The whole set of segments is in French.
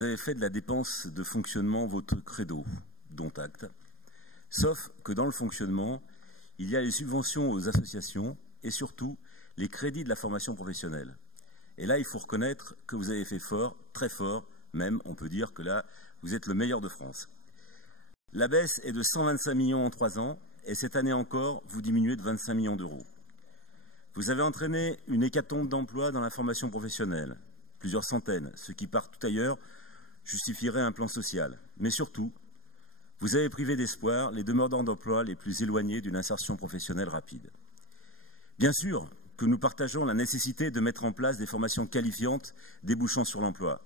Vous avez fait de la dépense de fonctionnement votre credo, dont acte. Sauf que dans le fonctionnement, il y a les subventions aux associations et surtout les crédits de la formation professionnelle. Et là, il faut reconnaître que vous avez fait fort, très fort, même, on peut dire que là, vous êtes le meilleur de France. La baisse est de 125 millions en 3 ans et cette année encore, vous diminuez de 25 millions d'euros. Vous avez entraîné une hécatombe d'emplois dans la formation professionnelle, plusieurs centaines, ce qui partout ailleurs justifierait un plan social. Mais surtout, vous avez privé d'espoir les demandeurs d'emploi les plus éloignés d'une insertion professionnelle rapide. Bien sûr que nous partageons la nécessité de mettre en place des formations qualifiantes débouchant sur l'emploi.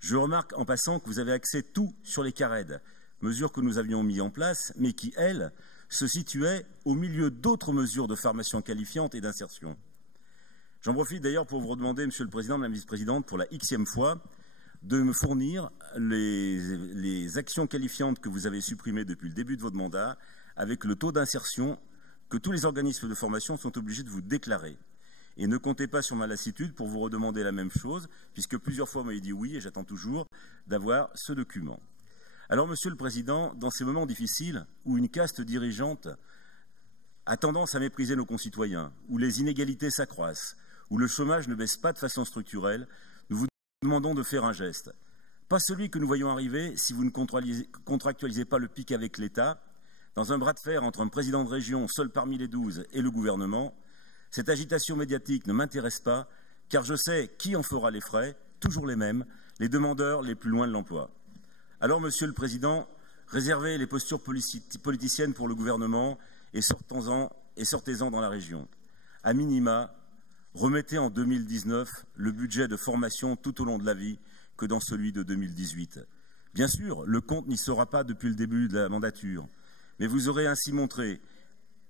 Je remarque en passant que vous avez axé tout sur les CARED, mesures que nous avions mises en place, mais qui, elles, se situaient au milieu d'autres mesures de formation qualifiante et d'insertion. J'en profite d'ailleurs pour vous redemander, Monsieur le Président, Madame la Vice-Présidente, pour la Xème fois, de me fournir les actions qualifiantes que vous avez supprimées depuis le début de votre mandat, avec le taux d'insertion que tous les organismes de formation sont obligés de vous déclarer. Et ne comptez pas sur ma lassitude pour vous redemander la même chose, puisque plusieurs fois vous m'avez dit oui, et j'attends toujours d'avoir ce document. Alors, Monsieur le Président, dans ces moments difficiles où une caste dirigeante a tendance à mépriser nos concitoyens, où les inégalités s'accroissent, où le chômage ne baisse pas de façon structurelle, nous vous demandons de faire un geste. Pas celui que nous voyons arriver si vous ne contractualisez pas le pic avec l'État, dans un bras de fer entre un président de région seul parmi les 12 et le gouvernement. Cette agitation médiatique ne m'intéresse pas, car je sais qui en fera les frais, toujours les mêmes, les demandeurs les plus loin de l'emploi. Alors, Monsieur le Président, réservez les postures politiciennes pour le gouvernement et sortez-en dans la région. À minima, remettez en 2019 le budget de formation tout au long de la vie que dans celui de 2018. Bien sûr, le compte n'y sera pas depuis le début de la mandature, mais vous aurez ainsi montré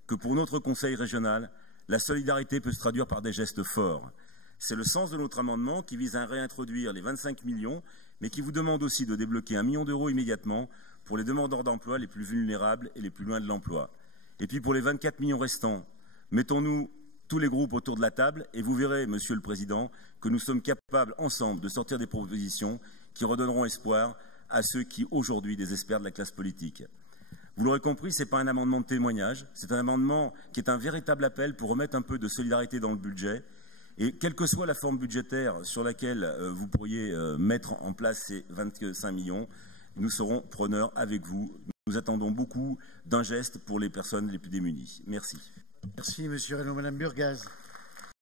que pour notre Conseil régional, la solidarité peut se traduire par des gestes forts. C'est le sens de notre amendement qui vise à réintroduire les 25 millions, mais qui vous demande aussi de débloquer 1 million d'euros immédiatement pour les demandeurs d'emploi les plus vulnérables et les plus loin de l'emploi. Et puis pour les 24 millions restants, mettons-nous tous les groupes autour de la table et vous verrez, Monsieur le Président, que nous sommes capables ensemble de sortir des propositions qui redonneront espoir à ceux qui aujourd'hui désespèrent de la classe politique. Vous l'aurez compris, ce n'est pas un amendement de témoignage, c'est un amendement qui est un véritable appel pour remettre un peu de solidarité dans le budget. Et quelle que soit la forme budgétaire sur laquelle vous pourriez mettre en place ces 25 millions, nous serons preneurs avec vous. Nous attendons beaucoup d'un geste pour les personnes les plus démunies. Merci. Merci, Monsieur Reynaud. Madame Burgaz.